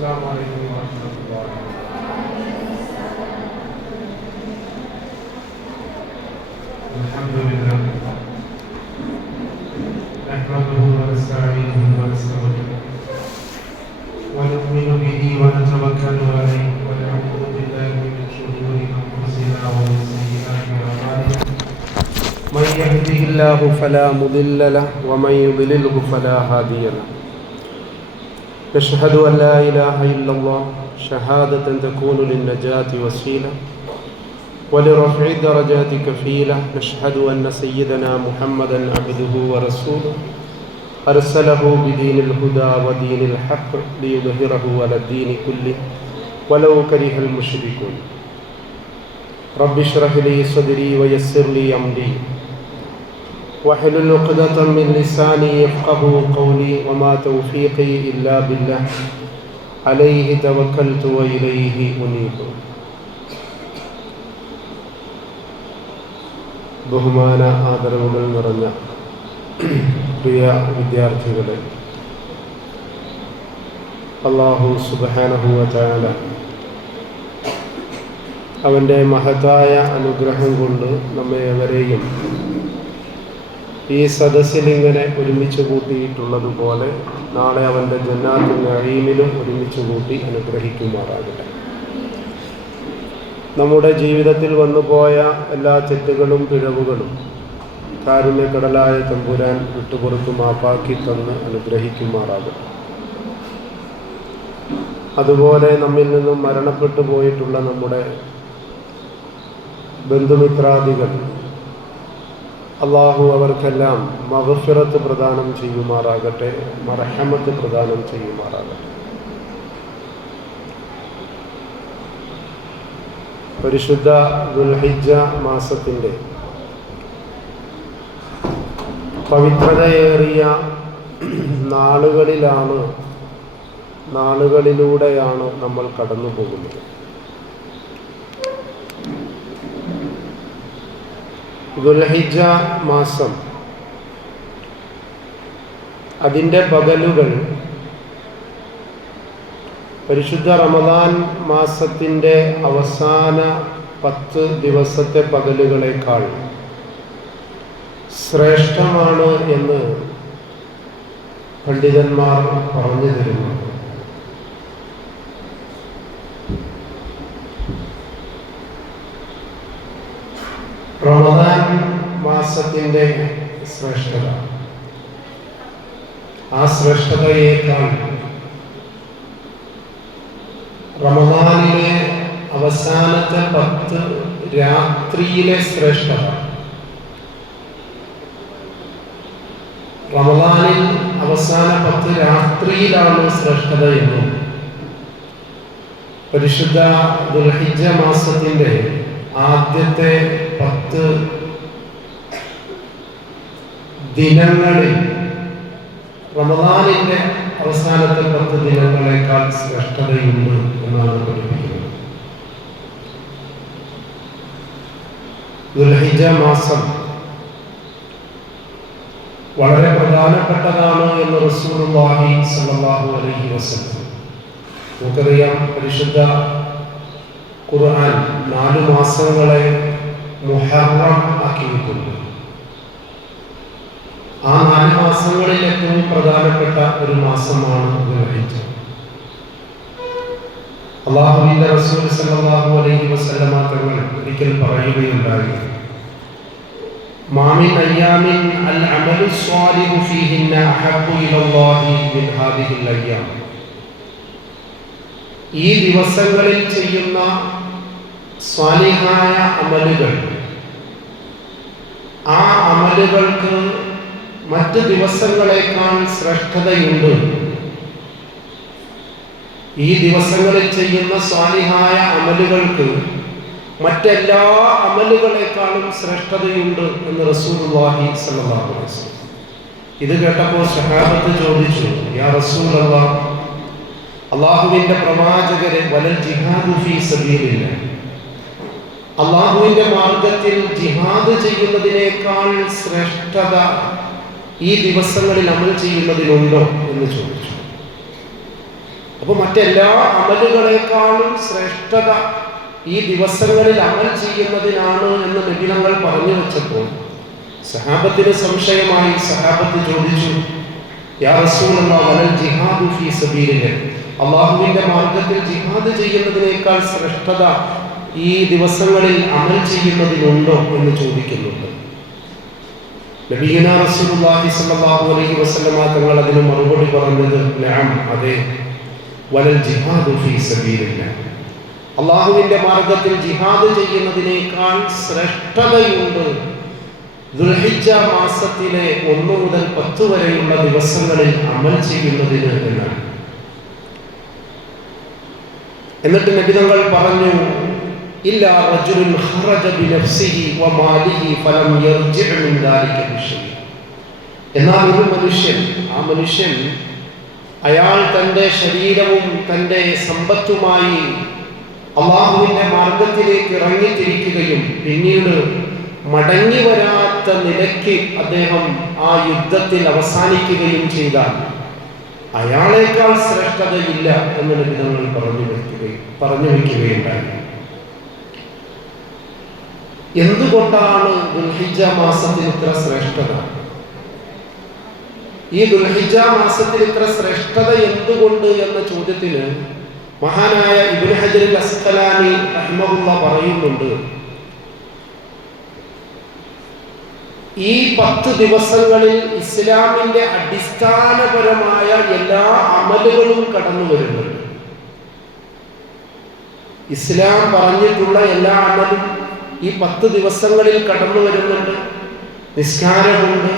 السلام عليكم ورحمة الله. الحمد لله نحمده ونستعينه ونستغفره ونؤمن به ونتوكل عليه ونعوذ بالله من شرور أنفسنا ومن سيئات أعمالنا من يهده الله فلا مضل له ومن يضلله فلا هادي له. نشهد أن لا إله إلا الله شهادة تكون للنجاة وسيلة ولرفع الدرجات كفيلة. نشهد أن سيدنا محمدا عبده ورسوله أرسله بدين الهدى ودين الحق ليظهره على الدين كله ولو كره المشركون. رب اشرح لي صدري ويسر لي أمري واحلل عقدة من لساني يفقهوا قولي وما توفيقي إلا بالله عليه توكلت وإليه أنيب. ബഹുമാന ആദരവുകൾ നിറഞ്ഞ പ്രിയ വിദ്യാർത്ഥികളെ, അല്ലാഹു സുബ്ഹാനഹു വ തആല അവൻ്റെ മഹത്തായ അനുഗ്രഹം കൊണ്ട് നമ്മെ എവരെയും ഈ സദസ്സിൽ ഇങ്ങനെ ഒരുമിച്ച് കൂട്ടിയിട്ടുള്ളതുപോലെ നാളെ അവൻ്റെ ജന്നാത്തുൽ നഈമിലും ഒരുമിച്ച് കൂട്ടി അനുഗ്രഹിക്കുമാറാകട്ടെ. നമ്മുടെ ജീവിതത്തിൽ വന്നുപോയ എല്ലാ തെറ്റുകളും പിഴവുകളും കാരുണ്യക്കടലായ തമ്പുരാൻ വിട്ടുപുറത്തു മാപ്പാക്കി തന്ന് അനുഗ്രഹിക്കുമാറാകട്ടെ. അതുപോലെ നമ്മിൽ നിന്നും മരണപ്പെട്ടു പോയിട്ടുള്ള നമ്മുടെ ബന്ധുമിത്രാദികൾ അള്ളാഹു അവർക്കെല്ലാം മഗ്ഫിറത്ത് പ്രദാനം ചെയ്യുമാറാകട്ടെ, മർഹമത്ത് പ്രദാനം ചെയ്യുമാറാകട്ടെ. പരിശുദ്ധ ദുൽഹിജ്ജ മാസത്തിൻ്റെ പവിത്രതയേറിയ നാളുകളിലൂടെയാണ് നമ്മൾ കടന്നു പോകുന്നത്. ദുൽഹിജ്ജ മാസം, അതിൻ്റെ പകലുകൾ പരിശുദ്ധ റമദാൻ മാസത്തിൻ്റെ അവസാന 10 ദിവസത്തെ പകലുകളേക്കാൾ ശ്രേഷ്ഠമാണ് എന്ന് പണ്ഡിതന്മാർ പറഞ്ഞു തരുന്നു. റമദാൻ മാസത്തിൻ്റെ ശ്രേഷ്ഠത, ആ ശ്രേഷ്ഠതയേക്കാൾ റമദാനിലെ അവസാനത്തെ 10 രാത്രിയിലെ ശ്രേഷ്ഠത, റമദാനിൽ അവസാന 10 രാത്രിയിലാണ് ശ്രേഷ്ഠത എന്നും പരിശുദ്ധ ദുൽഹിജ്ജ മാസത്തിൻ്റെ ആദ്യത്തെ 10 ദിനങ്ങളിൽ റമദാനിൻ്റെ അവസാനത്തെ 10 ദിനങ്ങളെക്കാൾ ദിവസങ്ങളെക്കാൾ ശ്രേഷ്ഠതയുണ്ട് എന്നാണ് പഠിപ്പിക്കുന്നത്. ദുൽഹിജ്ജ മാസം വളരെ പ്രധാനപ്പെട്ടതാണ് എന്ന് റസൂലുള്ളാഹി സ്വല്ലല്ലാഹു അലൈഹി വസല്ലം. നമുക്കറിയാം, പരിശുദ്ധ ഖുർആൻ 4 മാസങ്ങളെ മുഹറം ആക്കിയിട്ടുണ്ട്. ആ 4 മാസങ്ങളിൽ ഏറ്റവും പ്രധാനപ്പെട്ട ഒരു മാസമാണ് ദുൽഹിജ്ജ. അല്ലാഹുവിന്റെ റസൂൽ സല്ലല്ലാഹു അലൈഹി വസല്ലമ തങ്ങൾ ഒരിക്കൽ പറയുകയുണ്ടായി, മാമിൻ അയ്യാമിൻ അൽ അമലു സ്വാലിഹു ഫീഹിന്ന അഹബ്ബു ഇലല്ലാഹി മിൻ ഹാദിഹിൽ അയ്യാം. ഈ ദിവസങ്ങളിൽ ചെയ്യുന്ന സ്വാലിഹായ അമലുകൾ, ആ അമലുകൾക്ക് മറ്റ് ദിവസങ്ങളെക്കാൾ ശ്രേഷ്ഠതയുണ്ട്. ഈ ദിവസങ്ങളിൽ ചെയ്യുന്ന സ്വാലിഹായ അമലുകൾക്ക് മറ്റെല്ലാ അമലുകളെക്കാളും ശ്രേഷ്ഠതയുണ്ട് എന്ന് റസൂലുള്ളാഹി സ്വല്ലല്ലാഹു അലൈഹി വസല്ലം. ഇത് കേട്ടപ്പോൾ സഹാബത്ത് ചോദിച്ചു, യാ റസൂലല്ലാഹ്, അല്ലാഹുവിന്റെ പ്രവാചകരെ, വലൽ ജിഹാദു ഫീ സബീലില്ലാഹ്, അല്ലാഹുവിന്റെ മാർഗത്തിൽ ജിഹാദ് ചെയ്യുന്നതിനേക്കാൾ ശ്രേഷ്ഠത ഈ ദിവസങ്ങളിൽ അമൽ ചെയ്യുന്നതിനുണ്ടോ എന്ന് ചോദിച്ചു. അപ്പോൾ മറ്റെല്ലാ അമലുകളെക്കാളും ശ്രേഷ്ഠത ഈ ദിവസങ്ങളിൽ അമൽ ചെയ്യുന്നതിനാണ് എന്ന് നബി തങ്ങൾ പറഞ്ഞു വെച്ചപ്പോൾ സഹാബത്തിന് സംശയമായി. സഹാബത്ത് ചോദിച്ചു, യാ റസൂലല്ലാഹ്, വലൽ ജിഹാദു ഫീ സബീലില്ലാഹ്, അല്ലാഹുവിന്റെ മാർഗത്തിൽ ജിഹാദ് ചെയ്യുന്നതിനേക്കാൾ ശ്രേഷ്ഠത ഈ ദിവസങ്ങളിൽ അമൽ ചെയ്യുന്നതിനുണ്ടോ എന്ന് ചോദിക്കുന്നുണ്ട്. നബിയുനാ റസൂലുള്ളാഹി സ്വല്ലല്ലാഹു അലൈഹി വസല്ലമ തങ്ങൾ അതിന് മറുപടി പറഞ്ഞത്, നഅം, അതെ, വലൽ ജിഹാദു ഫീ സബീലില്ലാഹ്, അല്ലാഹുവിന്റെ മാർഗത്തിൽ ജിഹാദ് ചെയ്യുന്നതിനേക്കാൾ ശ്രേഷ്ഠതയുണ്ട് ദുൽഹിജ്ജ മാസത്തിലെ 1 മുതൽ 10 വരെയുള്ള ദിവസങ്ങളിൽ അമൽ ചെയ്യുന്നതിന് എന്നാണ്. എന്നിട്ട് നബി തങ്ങൾ പറഞ്ഞു, ഇല്ലാ റജുലുൻ ഖറജ ബിനഫ്സിഹി വമാലിഹി ഫലം യർജിഅ മിൻ ദാലിക ബിശൈഇ. എന്നാൽ ഒരു മനുഷ്യൻ, ആ മനുഷ്യൻ അയാൾ തൻ്റെ ശരീരവും തൻ്റെ സമ്പത്തുമായി അല്ലാഹുവിന്റെ മാർഗത്തിലേക്ക് ഇറങ്ങിത്തിരിക്കുകയും പിന്നീട് മടങ്ങി വരാത്ത നിലയ്ക്ക് അദ്ദേഹം ആ യുദ്ധത്തിൽ അവസാനിക്കുകയും ചെയ്താൽ അയാളേക്കാൾ ശ്രേഷ്ഠതയില്ല എന്ന് നബി തങ്ങൾ പറഞ്ഞു വയ്ക്കുകയുണ്ടായി. എന്തുകൊണ്ടാണ് ദുൽഹിജ്ജ മാസത്തിൽ ഇത്ര ശ്രേഷ്ഠത? ഈ ദുൽഹിജ്ജ മാസത്തിൽ ഇത്ര ശ്രേഷ്ഠത എന്തുകൊണ്ട് എന്ന ചോദ്യത്തിന് മഹാനായ ഇബ്നു ഹജർ അൽ അസ്ഖലാനി റഹിമഹുല്ലാഹ് പറയുന്നുണ്ട്, ഈ 10 ദിവസങ്ങളിൽ ഇസ്ലാമിന്റെ അടിസ്ഥാനപരമായ എല്ലാ അമലുകളും കടന്നു വരുന്നുണ്ട്. ഇസ്ലാം പറഞ്ഞിട്ടുള്ള എല്ലാ അമലും ഈ 10 ദിവസങ്ങളിൽ കടന്നു വരുന്നുണ്ട്. നിസ്കാരമുണ്ട്,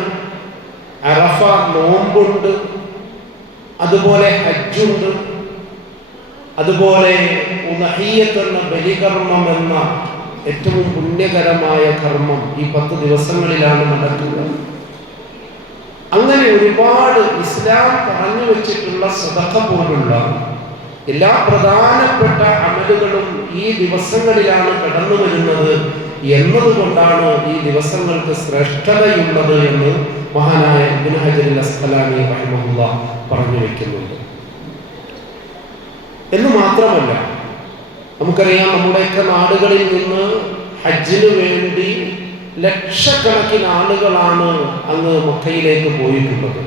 അറഫ നോമ്പുണ്ട്, അതുപോലെ ഹജ്ജുണ്ട്, അതുപോലെ ഉദ്ഹിയ്യത്ത് എന്ന ബലികർമ്മം എന്ന ഏറ്റവും പുണ്യകരമായ കർമ്മം ഈ 10 ദിവസങ്ങളിലാണ് നടക്കുക. അങ്ങനെ ഒരുപാട് ഇസ്ലാം പറഞ്ഞു വെച്ചിട്ടുള്ള സദഖ പോലുള്ള എല്ലാ പ്രധാനപ്പെട്ട അമലുകളും ഈ ദിവസങ്ങളിലാണ് കടന്നു വരുന്നത് എന്നതുകൊണ്ടാണ് ഈ ദിവസങ്ങൾക്ക് ശ്രേഷ്ഠതയുള്ളത് എന്ന് മഹാനായ ഇബ്നു ഹജർ അൽ അസ്ഖലാനി റഹിമഹുല്ലാഹ് പറഞ്ഞു വെക്കുന്നുണ്ട്. എന്ന് മാത്രമല്ല, നമുക്കറിയാം, നമ്മുടെയൊക്കെ നാടുകളിൽ നിന്ന് ഹജ്ജിന് വേണ്ടി ലക്ഷക്കണക്കിന് ആളുകളാണ് അങ്ങ് മക്കയിലേക്ക് പോയിട്ടുള്ളത്.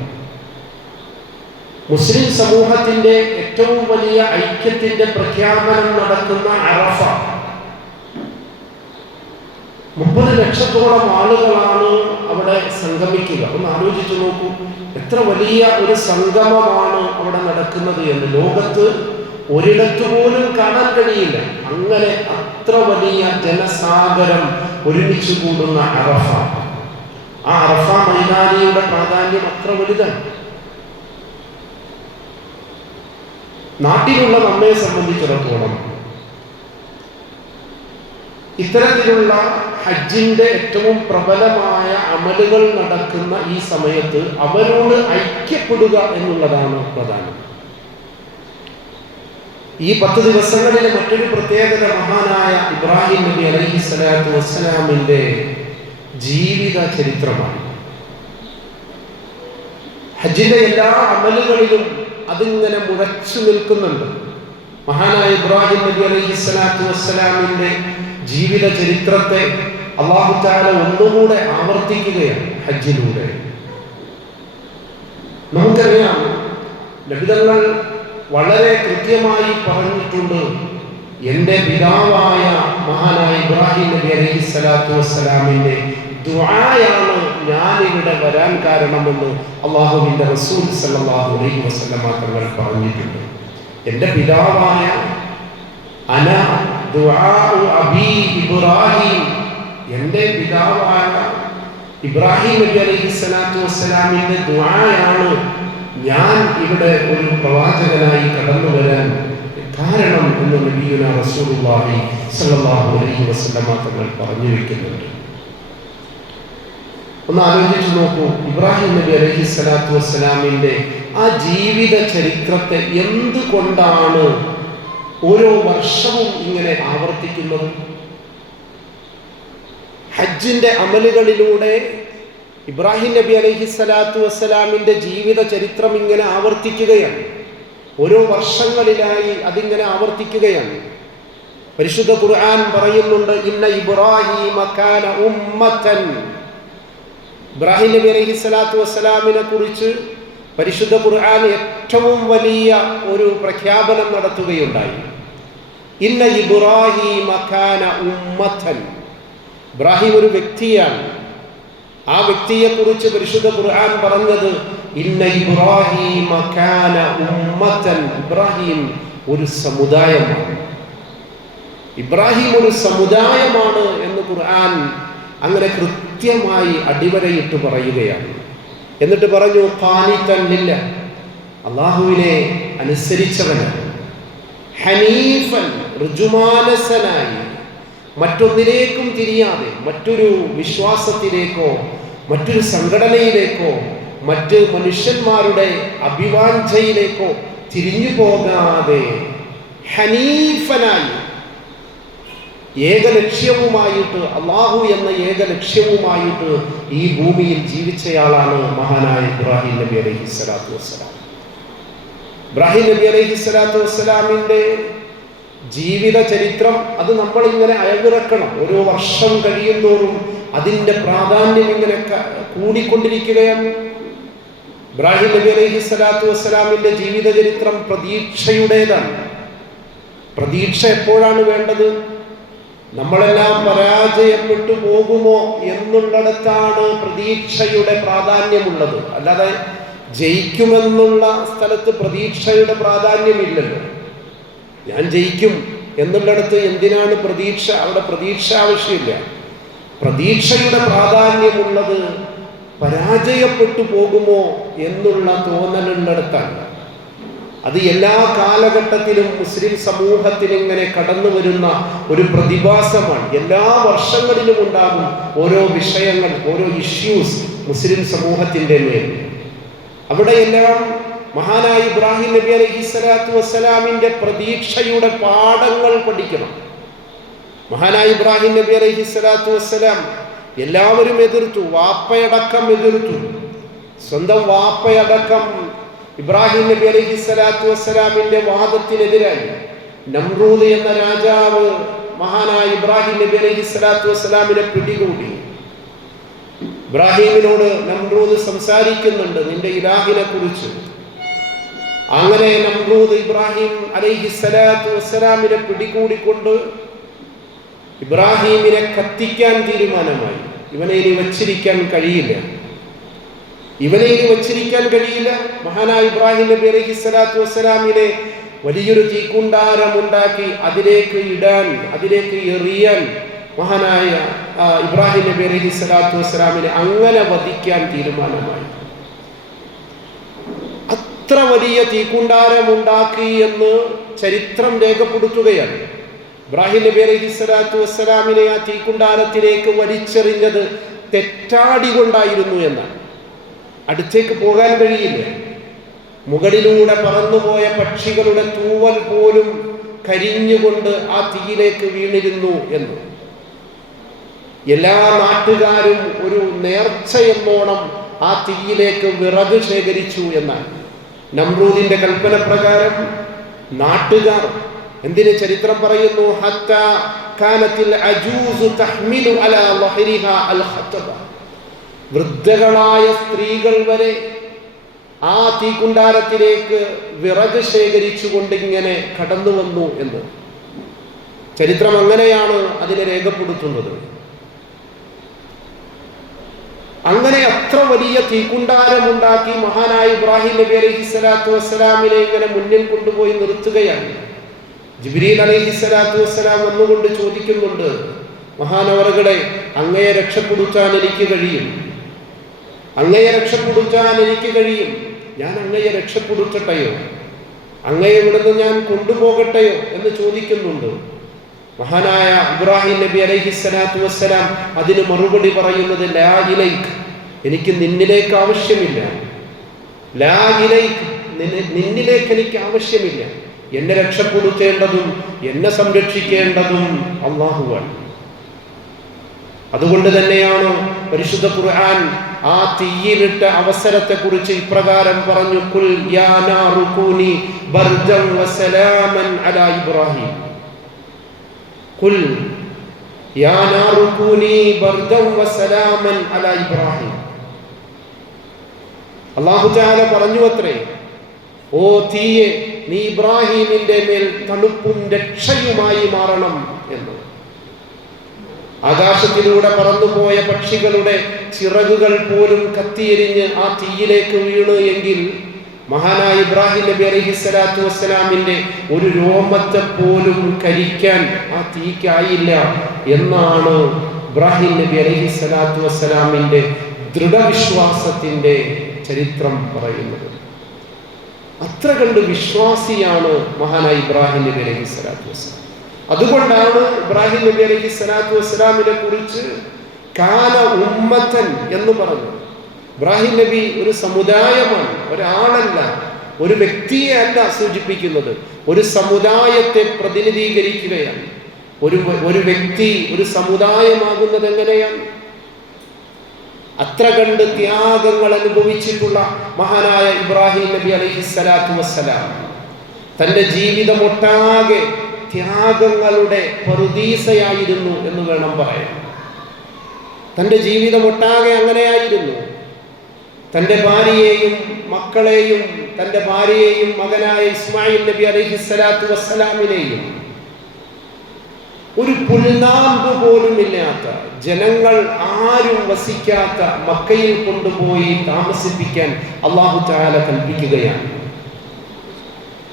മുസ്ലിം സമൂഹത്തിന്റെ ഏറ്റവും വലിയ ഐക്യത്തിന്റെ പ്രഖ്യാപനം നടക്കുന്ന അറഫ, 30 ലക്ഷത്തോളം ആളുകളാണ് അവിടെ സംഗമിക്കുക. ഒന്ന് ആലോചിച്ചു നോക്കൂ, എത്ര വലിയ ഒരു സംഗമമാണ് അവിടെ നടക്കുന്നത് എന്ന് ലോകത്ത് ഒരിടത്തു പോലും കാണാൻ കഴിയില്ല. അങ്ങനെ അത്ര വലിയ ജനസാഗരം ഒരുമിച്ച് കൂടുന്ന അറഫ, ആ അറഫ മൈതാനിയുടെ പ്രാധാന്യം അത്ര വലുതാണ്. നാട്ടിലുള്ള നമ്മെ സംബന്ധിച്ചിടത്തോളം ഇത്തരത്തിലുള്ള ഹജ്ജിന്റെ ഏറ്റവും പ്രബലമായ അമലുകൾ നടക്കുന്ന ഈ സമയത്ത് അവരോട് ഐക്യപ്പെടുക എന്നുള്ളതാണ് പ്രധാനം. ഈ 10 ദിവസങ്ങളിലെ മറ്റൊരു പ്രത്യേകത മഹാനായ ഇബ്രാഹിം നബി അലൈഹിസ്സലാത്തു വസ്സലാമിന്റെ ജീവിത ചരിത്രമാണ്. ഹജ്ജിന്റെ എല്ലാ അമലുകളിലും അതിങ്ങനെ മുഴച്ചു നിൽക്കുന്നുണ്ട്. മഹാനായ ഇബ്രാഹിം നബി അലൈഹിസ്സലാത്തു വസ്സലാമിന്റെ ജീവിത ചരിത്രത്തെ അല്ലാഹു തആല ഒന്നുകൂടെ ആവർത്തിക്കുകയാണ് ഹജ്ജിലൂടെ. നമുക്കറിയാം, നബിതങ്ങൾ വളരെ കൃത്യമായി പറഞ്ഞിട്ടുണ്ട്, എൻ്റെ പിതാവായ മഹാനായ ഇബ്രാഹിം നബി അലൈഹിസ്സലാത്തു വസ്സലാമിന്റെ ദുആയാണ് ഞാനിവിടെ വരാൻ കാരണമെന്ന് അല്ലാഹുവിൻ്റെ റസൂൽ സല്ലല്ലാഹു അലൈഹി വസല്ലമ തങ്ങൾ പറഞ്ഞിട്ടുണ്ട്. എൻ്റെ പിതാവായ അന ദുആഉ അബീ ഇബ്രാഹിം, എൻ്റെ പിതാവായ ഇബ്രാഹിം നബി അലൈഹിസ്സലാത്തു വസ്സലാമിന്റെ ദുആയാണ് ഞാൻ ഇവിടെ ഒരു പ്രവാചകനായി കടന്നു വരാൻ കാരണം എന്ന് നബിയുനാ റസൂലുള്ളാഹി സ്വല്ലല്ലാഹു അലൈഹി വസല്ലമ തങ്ങൾ പറഞ്ഞു വെക്കുന്നുണ്ട്. ഒന്ന് ആലോചിച്ച് നോക്കൂ, ഇബ്രാഹിം നബി അലൈഹിസ്സലാത്തു വസ്സലാമിന്റെ ആ ജീവിത ചരിത്രത്തെ എന്തുകൊണ്ടാണ് ഓരോ വർഷവും ഇങ്ങനെ ആവർത്തിക്കുന്നത്? ഹജ്ജിന്റെ അമലുകളിലൂടെ ഇബ്രാഹിം നബി അലൈഹിസ്സലാത്തു വസ്സലാമിന്റെ ജീവിത ചരിത്രം ഇങ്ങനെ ആവർത്തിക്കുകയാണ്. ഓരോ വർഷങ്ങളിലായി അതിങ്ങനെ ആവർത്തിക്കുകയാണ്. പരിശുദ്ധ ഖുർആൻ പറയുന്നുണ്ട്, ഇന്ന ഇബ്രാഹീമ കാന ഉമ്മത്തൻ. ഇബ്രാഹിം നബി അലൈഹിസ്സലാത്തു വസ്സലാമിനെ കുറിച്ച് പരിശുദ്ധ ഖുർആൻ ഏറ്റവും വലിയ ഒരു പ്രഖ്യാപനം നടത്തുകയുണ്ടായി. ഇന്ന ഇബ്രാഹീമ കാന ഉമ്മത്തൻ. ഇബ്രാഹിം ഒരു വ്യക്തിയാണ്. ആ വ്യക്തിയെ കുറിച്ച് പരിശുദ്ധ ഖുർആൻ പറഞ്ഞത് ഇന്ന ഇബ്രാഹീമ കാന ഉമ്മത്തൻ. ഇബ്രാഹിം ഒരു സമുദായമാണ്. ഇബ്രാഹിം ഒരു സമുദായമാണ് എന്ന് ഖുർആൻ അങ്ങനെ കൃത്യമായി അടിവരയിട്ട് പറയുകയാണ്. എന്നിട്ട് പറഞ്ഞു, ഖാനിതൻ ലില്ലാഹ്, അല്ലാഹുവിനെ അനുസരിച്ചവനാണ്, ഹനീഫൻ, ഋജുമാനസനായി, മറ്റൊന്നിലേക്കും തിരിയാതെ, മറ്റൊരു വിശ്വാസത്തിലേക്കോ മറ്റൊരു സംഘടനയിലേക്കോ മറ്റ് മനുഷ്യന്മാരുടെ അഭിവാഞ്ചയിലേക്കോ തിരിഞ്ഞു പോകാതെ ഹനീഫനായി ഏകലക്ഷ്യവുമായിട്ട്, അള്ളാഹു എന്ന ഏകലക്ഷ്യവുമായിട്ട് ഈ ഭൂമിയിൽ ജീവിച്ചയാളാണ് മഹാനായ ഇബ്രാഹിം നബി അലൈഹിസ്സലാത്തു വസ്സലാം. ഇബ്രാഹിം നബി അലൈഹിസ്സലാത്തു വസ്സലാമിന്റെ ജീവിത ചരിത്രം അത് നമ്മളിങ്ങനെ അയവിറക്കണം. ഓരോ വർഷം കഴിയുന്തോറും അതിൻ്റെ പ്രാധാന്യം ഇങ്ങനെ കൂടിക്കൊണ്ടിരിക്കുകയാണ്. ഇബ്രാഹിം നബി അലൈഹിസ്സലാത്തു വസ്സലാമിന്റെ ജീവിത ചരിത്രം പ്രതീക്ഷയുടേതാണ്. പ്രതീക്ഷ എപ്പോഴാണ് വേണ്ടത്? നമ്മളെല്ലാം പരാജയപ്പെട്ടു പോകുമോ എന്നുള്ളിടത്താണ് പ്രതീക്ഷയുടെ പ്രാധാന്യമുള്ളത്. അല്ലാതെ ജയിക്കുമെന്നുള്ള സ്ഥലത്ത് പ്രതീക്ഷയുടെ പ്രാധാന്യമില്ലല്ലോ. ഞാൻ ജയിക്കും എന്നുള്ളിടത്ത് എന്തിനാണ് പ്രതീക്ഷ? അവിടെ പ്രതീക്ഷ ആവശ്യമില്ല. പ്രതീക്ഷയുടെ പ്രാധാന്യമുള്ളത് പരാജയപ്പെട്ടു പോകുമോ എന്നുള്ള തോന്നലുള്ളിടത്താണ്. അത് എല്ലാ കാലഘട്ടത്തിലും മുസ്ലിം സമൂഹത്തിൽ ഇങ്ങനെ കടന്നു വരുന്ന ഒരു പ്രതിഭാസമാണ്. എല്ലാ വർഷങ്ങളിലും ഉണ്ടാകും ഓരോ വിഷയങ്ങൾ, ഓരോ ഇഷ്യൂസ് മുസ്ലിം സമൂഹത്തിൻ്റെ മേൽ. അവിടെയെല്ലാം മഹാനായ ഇബ്രാഹിം നബി അലൈഹിസ്സലാത്തു വസ്സലാമിന്റെ പ്രതീക്ഷയുടെ പാഠങ്ങൾ പഠിക്കണം. മഹാനായ ഇബ്രാഹിം നബി അലൈഹിസ്സലാത്തു വസ്സലാം എല്ലാവരും എതിർത്തു, വാപ്പയടക്കം എതിർത്തു. സ്വന്തം വാപ്പയടക്കം ഇബ്രാഹിം നബി അലൈഹിസ്സലാത്തു വസ്സലാമിന്റെ വാദത്തിനെതിരായി നമ്രൂദ് എന്ന രാജാവ് മഹാനായ ഇബ്രാഹിം നബി അലൈഹിസ്സലാത്തു വസ്സലാമിനെ പിടികൂടി. ഇബ്രാഹിമിനോട് നമ്രൂദ് സംസാരിക്കുന്നുണ്ട് നിന്റെ ഇലാഹിനെ കുറിച്ച്. അങ്ങനെ നമ്രൂദ് ഇബ്രാഹിം അലൈഹിസ്സലാത്തു വസ്സലാമിനെ പിടികൂടിക്കൊണ്ട് ഇബ്രാഹിമിനെ കത്തിക്കാൻ തീരുമാനമായി. ഇവനെ ഇനി വച്ചിരിക്കാൻ കഴിയില്ല. മഹാനായ ഇബ്രാഹിം നബി അലൈഹിസ്സലാത്തു വസ്സലാമിനെ വലിയൊരു തീക്കുണ്ടാരമുണ്ടാക്കി അതിലേക്ക് എറിയാൻ മഹാനായ ഇബ്രാഹിം നബി അലൈഹിസ്സലാത്തു വസ്സലാമിനെ അങ്ങനെ വധിക്കാൻ തീരുമാനമായി. അത്ര വലിയ തീക്കുണ്ടാരമുണ്ടാക്കി എന്ന് ചരിത്രം രേഖപ്പെടുത്തുകയാണ്. ഇബ്രാഹിം നബി അലൈഹിസ്സലാത്തു വസ്സലാമിനെ ആ തീക്കുണ്ടാരത്തിലേക്ക് വലിച്ചെറിഞ്ഞത് തെറ്റാടി കൊണ്ടായിരുന്നു എന്നാണ്. അടുത്തേക്ക് പോകാൻ കഴിയില്ല. മുകളിലൂടെ പറന്നുപോയ പക്ഷികളുടെ തൂവൽ പോലും കരിഞ്ഞുകൊണ്ട് ആ തീയിലേക്ക് വീണിരുന്നു എന്ന്. എല്ലാ നാട്ടുകാരും ഒരു നേർച്ചയെന്നോണം ആ തീയിലേക്ക് വിറക് ശേഖരിച്ചു എന്നാണ്. നമ്രൂദിന്റെ കൽപ്പന പ്രകാരം നാട്ടുകാർ എന്തിന് ചരിത്രം പറയുന്നു, ഹത്താ കാനത്തിൽ അജൂസു തഹ്മിലു അലാ ലഹരിഹാ അൽ ഖതബ, വൃദ്ധകളായ സ്ത്രീകൾ വരെ ആ തീക്കുണ്ടാരത്തിലേക്ക് വിറക് ശേഖരിച്ചുകൊണ്ട് ഇങ്ങനെ കടന്നു വന്നു എന്ന് ചരിത്രം അങ്ങനെയാണ് അതിനെ രേഖപ്പെടുത്തുന്നത്. അങ്ങനെ അത്ര വലിയ തീക്കുണ്ടാരമുണ്ടാക്കി മഹാനായ ഇബ്രാഹിം നബി അലൈഹിസ്സലാത്തു വസ്സലാമിനെ ഇങ്ങനെ മുന്നിൽ കൊണ്ടുപോയി നിർത്തുകയാണ്. ജിബ്രീൽ അലൈഹിസ്സലാത്തു വസ്സലാം വന്നുകൊണ്ട് ചോദിക്കുന്നുണ്ട്, മഹാനവറുകളെ, അങ്ങയെ രക്ഷപ്പെടുത്താൻ എനിക്ക് കഴിയും, അങ്ങയെ രക്ഷപ്പെടുത്താൻ എനിക്ക് കഴിയും, ഞാൻ അങ്ങയെ രക്ഷപ്പെടുത്തട്ടെയോ, അങ്ങയെ ഇവിടുന്ന് ഞാൻ കൊണ്ടുപോകട്ടെയോ എന്ന് ചോദിക്കുന്നുണ്ട്. മഹാനായ ഇബ്രാഹിം നബി അലൈഹിസ്സലാത്തു വസ്സലാം അതിന് മറുപടി പറയുന്നത്, ലാ ഇലൈക്, എനിക്ക് നിന്നിലേക്ക് ആവശ്യമില്ല, ലാ ഇലൈക്, നിന്നിലേക്ക് എനിക്ക് ആവശ്യമില്ല, എന്നെ രക്ഷപ്പെടുത്തേണ്ടതും എന്നെ സംരക്ഷിക്കേണ്ടതും അല്ലാഹുവാണ്. അതുകൊണ്ട് തന്നെയാണ് പരിശുദ്ധ ഖുർആൻ ആ തീയിലിട്ട അവസരത്തെ കുറിച്ച് ഇപ്രകാരം പറഞ്ഞു, ഖുൽ യാ നാറു കൂനി ബർദൻ വസലാമൻ അലാ ഇബ്രാഹിം, ഖുൽ യാ നാറു കൂനി ബർദൻ വസലാമൻ അലാ ഇബ്രാഹിം. അല്ലാഹു തആല പറഞ്ഞു അത്രേ, ഓ തീയെ, നീ ഇബ്രാഹിമിന്റെ മേൽ തണുപ്പും രക്ഷയുമായി മാറണം എന്ന്. ആകാശത്തിലൂടെ പറന്നുപോയ പക്ഷികളുടെ ചിറകുകൾ പോലും കത്തിയെരിഞ്ഞ് ആ തീയിലേക്ക് വീണ് എങ്കിൽ മഹാനായ ഇബ്രാഹിം നബി അലൈഹിസ്സലാത്തു വസ്സലാമിന്റെ ഒരു രോമത്തെ പോലും കരിക്കാൻ ആ തീക്കായില്ല എന്നാണ് ഇബ്രാഹിം നബി അലൈഹിസ്സലാത്തു വസ്സലാമിന്റെ ദൃഢവിശ്വാസത്തിന്റെ ചരിത്രം പറയുന്നത്. അത്ര കണ്ട് വിശ്വാസിയാണ് മഹാനായ ഇബ്രാഹിം നബി അലൈഹിസ്സലാത്തു വസ്സലാം. അതുകൊണ്ടാണ് ഇബ്രാഹിം നബി അലൈഹിസ്സലാത്തു വസ്സലാമിനെ കുറിച്ച് കാന ഉമ്മത്തൻ എന്ന് പറഞ്ഞു. ഇബ്രാഹിം നബി ഒരു സമുദായമാണ്, ഒരാളല്ല, ഒരു വ്യക്തിയെ അല്ല സൂചിപ്പിക്കുന്നത്, ഒരു സമുദായത്തെ പ്രതിനിധീകരിക്കുകയാണ്. ഒരു വ്യക്തി ഒരു സമുദായമാകുന്നത് എങ്ങനെയാണ്? അത്ര കണ്ട് ത്യാഗങ്ങൾ അനുഭവിച്ചിട്ടുള്ള മഹാനായ ഇബ്രാഹിം നബി അലൈഹിസ്സലാത്തു വസ്സലാം തൻ്റെ ജീവിതമൊട്ടാകെ ത്യാഗങ്ങളുടെ പറുദീസയായിരുന്നു എന്ന് വേണം പറയാൻ. തൻ്റെ ജീവിതമൊട്ടാകെ അങ്ങനെയായിരുന്നു. തൻ്റെ ഭാര്യയെയും മക്കളെയും, തൻ്റെ ഭാര്യയെയും മകനായ ഇസ്മായിൽ നബി അലൈഹിസ്സലാത്തു വസ്സലാമിനെയും ഒരു പുൽനാമ്പ് പോലും ഇല്ലാത്ത, ജനങ്ങൾ ആരും വസിക്കാത്ത മക്കയിൽ കൊണ്ടുപോയി താമസിപ്പിക്കാൻ അല്ലാഹു തആല കൽപ്പിക്കുകയാണ്.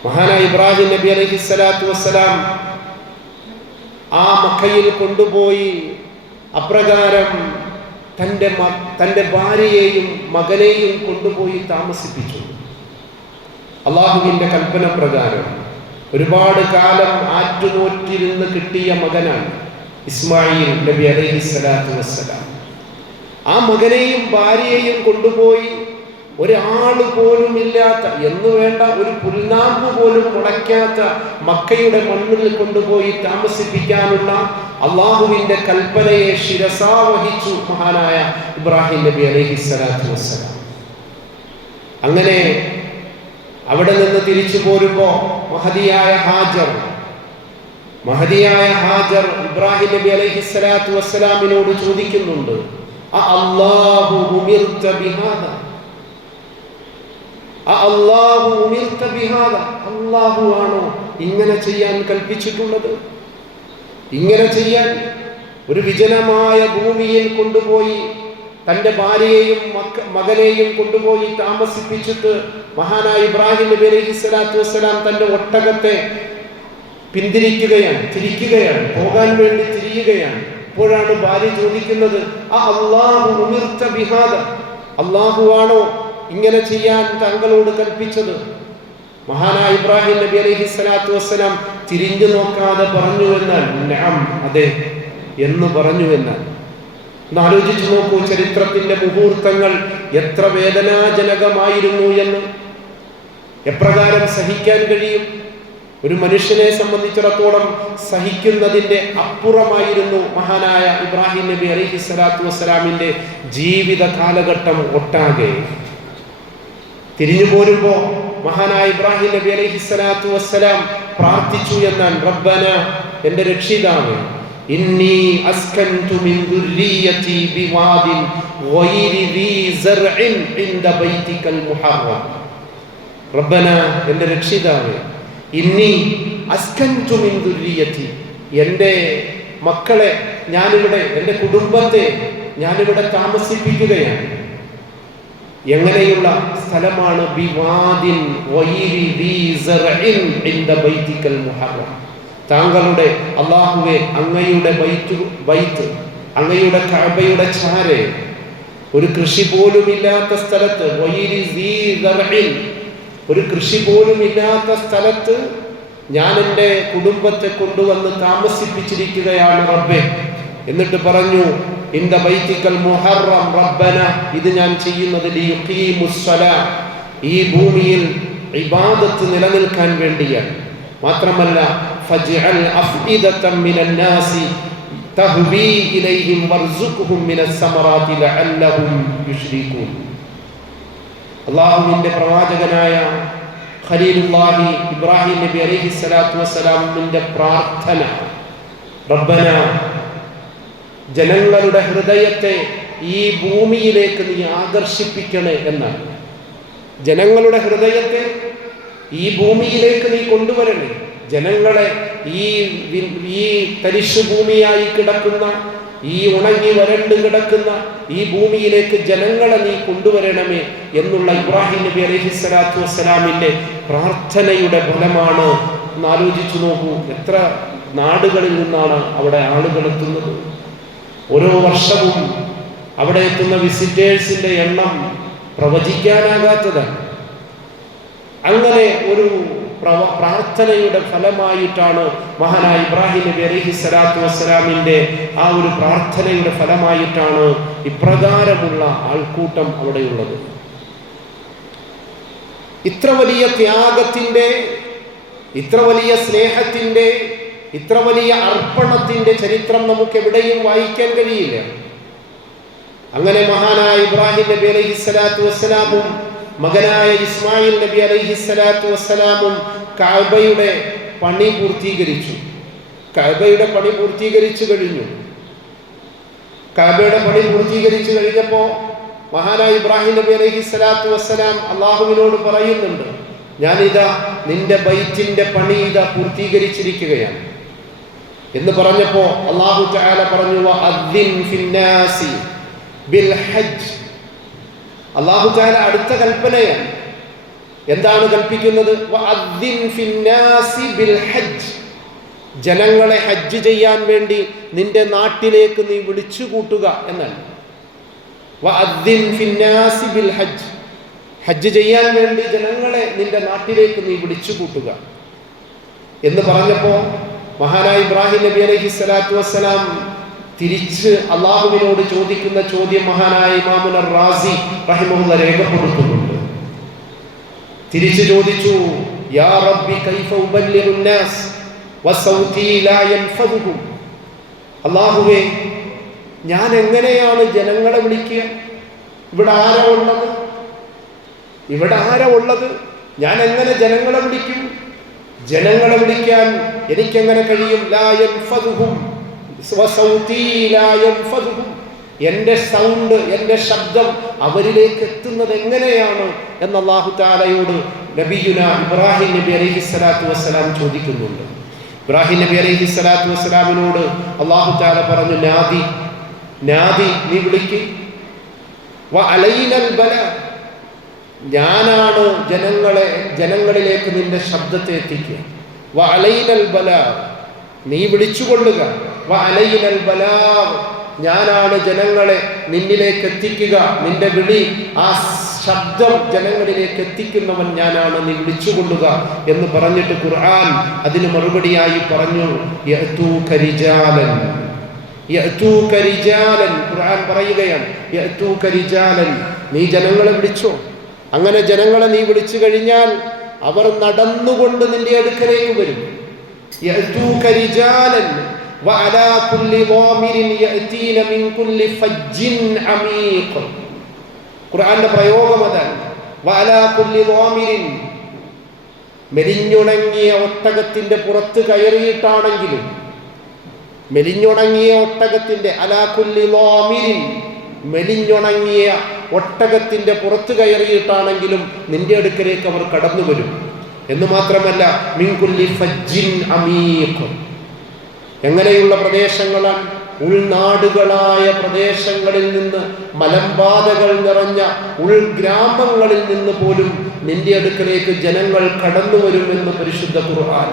മഹാനായ ഇബ്രാഹിം നബി അലൈഹിസ്സലാത്തു വസ്സലാം ആ മക്കയിൽ കൊണ്ടുപോയി അപ്രകാരം തൻ്റെ ഭാര്യയെയും മകനെയും കൊണ്ടുപോയി താമസിപ്പിച്ചു. അള്ളാഹുവിൻ്റെ കൽപ്പന പ്രകാരം ഒരുപാട് കാലം ആറ്റുനോറ്റിരുന്ന് കിട്ടിയ മകനാണ് ഇസ്മായിൽ നബി അലൈഹിസ്സലാത്തു വസ്സലാം. ആ മകനെയും ഭാര്യയെയും കൊണ്ടുപോയി ഒരാള് പോലും ഇല്ലാത്ത, എന്ന് വേണ്ട ഒരു പുൽനാമ്പ് പോലും മുളയ്ക്കാത്ത മക്കയുടെ മണ്ണിൽ കൊണ്ടുപോയി താമസിപ്പിക്കാനുള്ള അള്ളാഹുവിൻ്റെ കൽപ്പനയെ ശിരസാ വഹിച്ചു മഹാനായ ഇബ്രാഹിം നബി അലൈഹിസ്സലാത്തു വസ്സലാം. അങ്ങനെ അവിടെ നിന്ന് തിരിച്ചു പോരുമ്പോൾ മഹദിയായ ഹാജർ ഇബ്രാഹിം നബി അലൈഹിസ്സലാത്തു വസ്സലാമിനോട് ചോദിക്കുന്നുണ്ട്, അല്ലാഹു ഉമിർത ബിഹാദ, അല്ലാഹു ആണോ ഇങ്ങനെ ചെയ്യാൻ കൽപ്പിച്ചിട്ടുള്ളത്? ഇങ്ങനെ ചെയ്യാൻ ഒരു വിജനമായ ഭൂമിയിൽ കൊണ്ടുപോയി തൻ്റെ ഭാര്യയെയും മകനെയും കൊണ്ടുപോയി താമസിപ്പിച്ചിട്ട് മഹാനായ ഇബ്രാഹിം നബി അലൈഹിസ്സലാത്തു വസ്സലാം തൻ്റെ ഒട്ടകത്തെ തിരിക്കുകയാണ്, പോകാൻ വേണ്ടി തിരിയുകയാണ്. അപ്പോഴാണ് ഭാര്യ ചോദിക്കുന്നത്, അല്ലാഹു ഉമിർത ബിഹാദ, അല്ലാഹു ആണോ ഇങ്ങനെ ചെയ്യാൻ താങ്കളോട് കൽപ്പിച്ചത്? മഹാനായ ഇബ്രാഹിം നബി അലൈഹിസ്സലാത്തു വസ്സലാം തിരിഞ്ഞു നോക്കാതെ പറഞ്ഞു എന്നാൽ, നഅം, അതെ എന്ന് പറഞ്ഞു എന്നാൽ. ഒന്ന് ആലോചിച്ചു നോക്കൂ, ചരിത്രത്തിന്റെ മുഹൂർത്തങ്ങൾ എത്ര വേദനാജനകമായിരുന്നു എന്ന്. എപ്രകാരം സഹിക്കാൻ കഴിയും? ഒരു മനുഷ്യനെ സംബന്ധിച്ചിടത്തോളം സഹിക്കുന്നതിൻ്റെ അപ്പുറമായിരുന്നു മഹാനായ ഇബ്രാഹിം നബി അലൈഹിസ്സലാത്തു വസ്സലാമിൻ്റെ ജീവിത കാലഘട്ടം ഒട്ടാകെ. തിരിഞ്ഞു പോരുമ്പോൾ മഹാനായ ഇബ്രാഹിം നബി അലൈഹിസ്സലാത്തു വസ്സലാം പ്രാർത്ഥിച്ചു എന്നാൽ, റബ്ബന, എൻ്റെ രക്ഷിതാവേ, ഇന്നി അസ്കൻതു മിൻ ദുർരിയതി ബിവാദിൻ ഗൈരി ദീ സർഇൻ ഇൻദ ബൈതികൽ മുഹറം. റബ്ബന, എൻ്റെ രക്ഷിതാവേ, ഇന്നി അസ്കൻതു മിൻ ദുർരിയതി, എൻ്റെ മക്കളെ ഞാനിവിടെ, എൻ്റെ കുടുംബത്തെ ഞാനിവിടെ താമസിപ്പിക്കുകയാണ്. എങ്ങനെയുള്ള സ്ഥലമാണ്? ബിവാദിൻ ഗൈരി ദീ സർഇൻ ഇൻദ ബൈതികൽ മുഹറം. താങ്കളുടെ അല്ലാഹുവേ, അങ്ങയുടെ ബൈത്ത്, അങ്ങയുടെ കഅബയുടെ ചാരെ, ഒരു കൃഷി പോലും ഇല്ലാത്ത സ്ഥലത്ത്, ഒരു കൃഷി പോലും ഇല്ലാത്ത സ്ഥലത്ത് ഞാൻ എൻ്റെ കുടുംബത്തെ കൊണ്ടുവന്ന് താമസിപ്പിച്ചിരിക്കുകയാണ് റബ്ബേ. എന്നിട്ട് പറഞ്ഞു, ഇൻദ ബൈതികൽ മുഹറം റബ്ബന, ഇത് ഞാൻ ചെയ്യുന്നത് ലിയുഖീമുസ്സലാ, ഈ ഭൂമിയിൽ ഇബാദത്ത് നിലനിൽക്കാൻ വേണ്ടിയാണ്. മാത്രമല്ല, ഫജ്അൽ അഫ്ഇദതൻ മിനന്നാസി തഹ്വി ഇലൈഹിം വർസുഖ്ഹും മിനസ് സമറാത്തി ലഅല്ലഹും യുശ്രികൂൻ. അല്ലാഹുവിന്റെ പ്രവാചകനായ ഖലീലുല്ലാഹി ഇബ്രാഹിം നബി അലൈഹിസ്സലാത്തു വസ്സലാമിന്റെ പ്രാർത്ഥന, റബ്ബന, ജനങ്ങളുടെ ഹൃദയത്തെ ഈ ഭൂമിയിലേക്ക് നീ ആകർഷിപ്പിക്കണേ എന്നാണ്. ജനങ്ങളുടെ ഹൃദയത്തെ ഈ ഭൂമിയിലേക്ക് നീ കൊണ്ടുവരണേ. ജനങ്ങളെ ഈ തരിശു ഭൂമിയായി കിടക്കുന്ന, ഈ ഉണങ്ങി വരണ്ട് കിടക്കുന്ന ഈ ഭൂമിയിലേക്ക് ജനങ്ങളെ നീ കൊണ്ടുവരണമേ എന്നുള്ള ഇബ്രാഹിം നബി അലൈഹിസ്സലാത്തു വസ്സലാമിന്റെ പ്രാർത്ഥനയുടെ ഫലമാണ്. ഒന്ന് ആലോചിച്ചു നോക്കൂ, എത്ര നാടുകളിൽ നിന്നാണ് അവിടെ ആളുകൾ എത്തുന്നത്. ഓരോ വർഷവും അവിടെ എത്തുന്ന വിസിറ്റേഴ്സിന്റെ എണ്ണം പ്രവചിക്കാനാകാത്തതാണ്. അങ്ങനെ ഒരു പ്രാർത്ഥനയുടെ ഫലമായിട്ടാണ് മഹാനായ ഇബ്രാഹിം നബി അലൈഹിസ്സലാത്തു വസ്സലാമിന്റെ ആ ഒരു പ്രാർത്ഥനയുടെ ഫലമായിട്ടാണ് ഇപ്രകാരമുള്ള ആൾക്കൂട്ടം അവിടെയുള്ളത്. ഇത്ര വലിയ ത്യാഗത്തിന്റെ, ഇത്ര വലിയ സ്നേഹത്തിന്റെ, ഇത്ര വലിയ അർപ്പണത്തിന്റെ ചരിത്രം നമുക്ക് എവിടെയും വായിക്കാൻ കഴിയില്ല. അങ്ങനെ മഹാനായ ഇബ്രാഹിം നബി അലൈഹിസ്സലാത്തു വസ്സലാമും മകനായ ഇസ്മായിൽ നബി അലൈഹിസ്സലാത്തു വസ്സലാമും കഅബയുടെ പണി പൂർത്തീകരിച്ചു. കഅബയുടെ പണി പൂർത്തീകരിച്ചു കഴിഞ്ഞു. കഅബയുടെ പണി പൂർത്തീകരിച്ചു കഴിഞ്ഞപ്പോൾ മഹാനായ ഇബ്രാഹിം നബി അലൈഹിസ്സലാത്തു വസ്സലാം അള്ളാഹുവിനോട് പറയുന്നുണ്ട്, ഞാനിതാ നിന്റെ ബൈത്തിന്റെ പണി ഇതാ പൂർത്തീകരിച്ചിരിക്കുകയാണ് എന്ന് പറഞ്ഞപ്പോൾ അല്ലാഹു തആല പറഞ്ഞു, വഅദ്ദിൻ ഫിന്നാസി ബിൽ ഹജ്ജ്. അല്ലാഹു തആല അടുത്ത കൽപ്പനയാണ്. എന്താണ് കൽപ്പിക്കുന്നത്? വഅദ്ദിൻ ഫിന്നാസി ബിൽ ഹജ്ജ്. ജനങ്ങളെ ഹജ്ജ് ചെയ്യാൻ വേണ്ടി നിന്റെ നാട്ടിലേക്ക് നീ വിളിച്ചു കൂട്ടുക എന്നാണ്. വഅദ്ദിൻ ഫിന്നാസി ബിൽ ഹജ്ജ്. ഹജ്ജ് ചെയ്യാൻ വേണ്ടി ജനങ്ങളെ നിന്റെ നാട്ടിലേക്ക് നീ വിളിച്ചു കൂട്ടുക എന്ന് പറഞ്ഞപ്പോൾ മഹാനായ ഇബ്രാഹിം നബി അലൈഹിസ്സലാത്തു വസ്സലാം തിരിച്ച് അള്ളാഹുവിനോട് ചോദിക്കുന്ന ചോദ്യം മഹാനായ ഇമാമുൽ റാസി റഹിമഹുല്ലാഹ് രേഖപ്പെടുത്തുന്നുണ്ട്. തിരിച്ചു ചോദിച്ചു, യാ റബ്ബി കൈഫ ഉബല്ലിഗു നാസ് വസൗതി ലാ യൻഫദുഹു. അല്ലാഹുവേ, ഞാൻ എങ്ങനെയാണ് ജനങ്ങളെ വിളിക്കുക? ഇവിടെ ആരാ ഉള്ളത്? ഇവിടെ ആരാ ഉള്ളത്? ഞാൻ എങ്ങനെ ജനങ്ങളെ വിളിക്കും? ജനങ്ങളെ വിളിക്കാൻ എനിക്കെങ്ങനെ കഴിയും? ലാ യൻഫദുഹും വസൗതി ലാ യൻഫദുഹും. എൻ്റെ സൗണ്ട്, എൻ്റെ ശബ്ദം അവരിലേക്ക് എത്തുന്നത് എങ്ങനെയാണ് എന്ന് അല്ലാഹു തആലയോട് നബിയുന ഇബ്രാഹിം നബി അലൈഹിസ്സലാത്തു വസ്സലാം ചോദിക്കുന്നുണ്ട്. ഇബ്രാഹിം നബി അലൈഹിസ്സലാത്തു വസ്സലാമിനോട് അല്ലാഹു തആല പറഞ്ഞു, നാദി, നാദി, നീ വിളിക്ക്. വഅലൈനൽ ബല. ഞാനാണ് ജനങ്ങളിലേക്ക് നിന്റെ ശബ്ദത്തെ എത്തിക്കുക. വഅലൈനൽ ബല, നീ വിളിച്ചുകൊള്ളുക. വഅലൈനൽ ബലാ, ഞാനാണ് ജനങ്ങളെ നിന്നിലേക്ക് എത്തിക്കുക. നിന്റെ വിളി, ആ ശബ്ദം ജനങ്ങളിലേക്ക് എത്തിക്കുന്നവൻ ഞാനാണ്, നീ വിളിച്ചുകൊള്ളുക എന്ന് പറഞ്ഞിട്ട് ഖുർആൻ അതിന് മറുപടിയായി പറഞ്ഞു, യഅതൂക റിജാലൻ. യഅതൂക റിജാലൻ, ഖുർആൻ പറയുകയാണ്, യഅതൂക റിജാലൻ, നീ ജനങ്ങളെ വിളിച്ചോ. അങ്ങനെ ജനങ്ങളെ നീ വിളിച്ചു കഴിഞ്ഞാൽ അവർ നടന്നുകൊണ്ട് നിന്റെ അടുക്കലേക്ക് വരും. യഅ്തൂക റിജാലൻ വഅലാ കുല്ലി ളാമിരിൻ യഅതീന മിൻ കുല്ലി ഫജ്ജിൻ അമീഖ്. ഖുർആന്റെ പ്രയോഗം അതാണ്. വഅലാ കുല്ലി ളാമിരിൻ, മെലിഞ്ഞുണങ്ങിയ ഒട്ടകത്തിന്റെ പുറത്ത് കയറിയിട്ടാണെങ്കിലും, മെലിഞ്ഞുണങ്ങിയ ഒട്ടകത്തിന്റെ അലാ കുല്ലി ളാമിരിൻ, മെലിഞ്ഞുണങ്ങിയ ഒട്ടകത്തിന്റെ പുറത്ത് കയറിയിട്ടാണെങ്കിലും നിന്റെ അടുക്കലേക്ക് അവർ കടന്നു വരും. എന്ന് മാത്രമല്ല, മിൻ കുല്ലി ഫജ്ജിൻ അമീഖ്, എങ്ങനെയുള്ള പ്രദേശങ്ങളാണ്? ഉൾനാടുകളായ പ്രദേശങ്ങളിൽ നിന്ന്, മലമ്പാതകൾ നിറഞ്ഞ ഉൾഗ്രാമങ്ങളിൽ നിന്ന് പോലും നിന്റെ അടുക്കലേക്ക് ജനങ്ങൾ കടന്നു വരുമെന്ന് പരിശുദ്ധ ഖുർആൻ.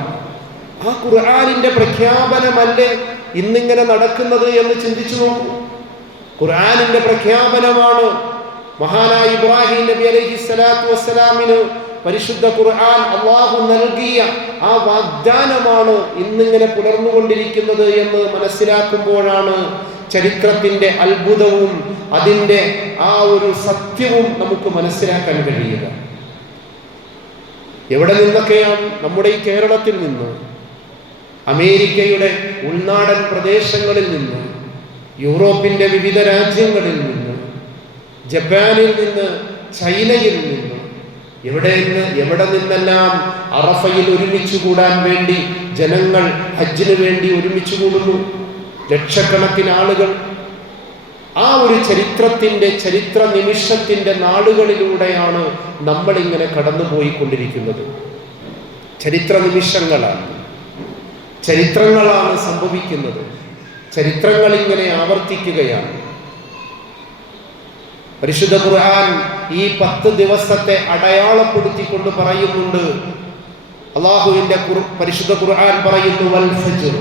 ആ ഖുർആനിന്റെ പ്രഖ്യാപനമല്ലേ ഇന്നിങ്ങനെ നടക്കുന്നത് എന്ന് ചിന്തിച്ചു നോക്കൂ. ഖുർആനിന്റെ പ്രഖ്യാപനമാണ്. മഹാനായ ഇബ്രാഹിം നബി അലൈഹിസ്സലാത്തു വസ്സലാമിന് പരിശുദ്ധ ഖുർആൻ അല്ലാഹു നൽകിയ ആ വാഗ്ദാനമാണ് ഇന്നിങ്ങനെ പുലർന്നുകൊണ്ടിരിക്കുന്നത് എന്ന് മനസ്സിലാക്കുമ്പോഴാണ് ചരിത്രത്തിന്റെ അത്ഭുതവും അതിൻ്റെ ആ ഒരു സത്യവും നമുക്ക് മനസ്സിലാക്കാൻ കഴിയുക. എവിടെ നിന്നൊക്കെയാണ്? നമ്മുടെ ഈ കേരളത്തിൽ നിന്ന്, അമേരിക്കയുടെ ഉൾനാടൻ പ്രദേശങ്ങളിൽ നിന്ന്, യൂറോപ്പിന്റെ വിവിധ രാജ്യങ്ങളിൽ നിന്ന്, ജപ്പാനിൽ നിന്ന്, ചൈനയിൽ നിന്ന്, എവിടെ നിന്നെല്ലാം അറഫയിൽ ഒരുമിച്ച് കൂടാൻ വേണ്ടി ജനങ്ങൾ ഹജ്ജിന് വേണ്ടി ഒരുമിച്ച് കൂടുന്നു. ലക്ഷക്കണക്കിന് ആളുകൾ. ആ ഒരു ചരിത്ര നിമിഷത്തിന്റെ നാളുകളിലൂടെയാണ് നമ്മളിങ്ങനെ കടന്നുപോയിക്കൊണ്ടിരിക്കുന്നത്. ചരിത്ര നിമിഷങ്ങളാണ്, ചരിത്രങ്ങളാണ് സംഭവിക്കുന്നത്. ചരിത്രങ്ങൾ ഇങ്ങനെ ആവർത്തിക്കുകയാണ്. പരിശുദ്ധ ഖുർആൻ ഈ 10 ദിവസത്തെ അടയാളപ്പെടുത്തിക്കൊണ്ട് പറയുന്നുണ്ട്. അല്ലാഹുവിന്റെ പരിശുദ്ധ ഖുർആൻ പറയുന്നു, വൽ ഫജ്ർ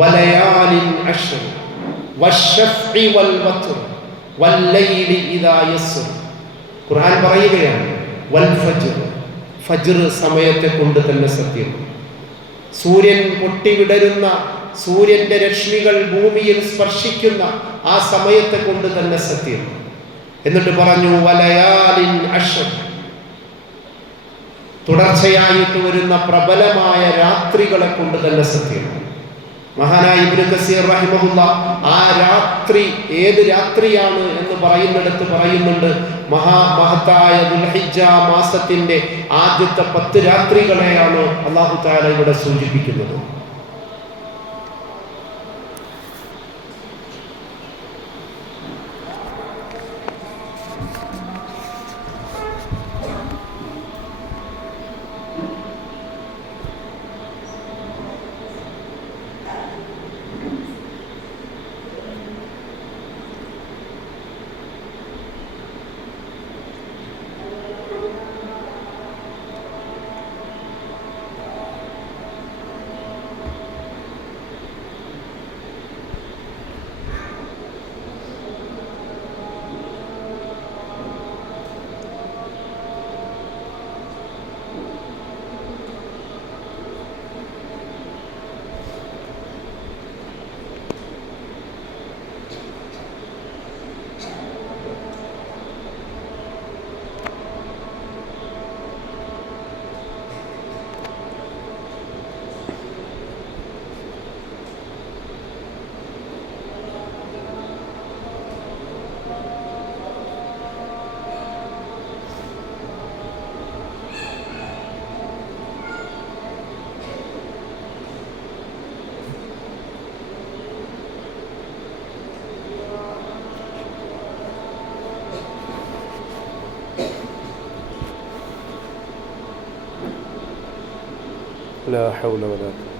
വലയാലിൻ അശ്ർ വശഫ്ഇ വൽ വത്ർ വല്ലൈലി ഇദാ യസ്ർ. ഖുർആൻ പറയുകയാണ്, വൽ ഫജ്ർ, ഫജ്ർ സമയത്തെ കൊണ്ട് തന്നെ സത്യം. സൂര്യൻ പൊട്ടിവിടരുന്ന, സൂര്യന്റെ രശ്മികൾ ഭൂമിയിൽ സ്പർശിക്കുന്ന ആ സമയത്തെ കൊണ്ട് തന്നെ സത്യം. എന്നിട്ട് പറഞ്ഞു, വലയാലിൻ അശ്ർ, തുടർച്ചയായിട്ട് വരുന്ന പ്രബലമായ രാത്രികളെ കൊണ്ട് തന്നെ സത്യം. മഹാനായ ഇബ്നു കസീർ റഹിമഹുല്ലാഹ് ആ രാത്രി ഏത് രാത്രിയാണ് എന്ന് പറയുന്നിടത്ത് പറയുന്നുണ്ട്, മഹത്തായ ദുൽഹിജ്ജ മാസത്തിന്റെ ആദ്യത്തെ 10 രാത്രികളെയാണ് അല്ലാഹു തആല ഇവിടെ സൂചിപ്പിക്കുന്നത്. لا حول ولا قوة.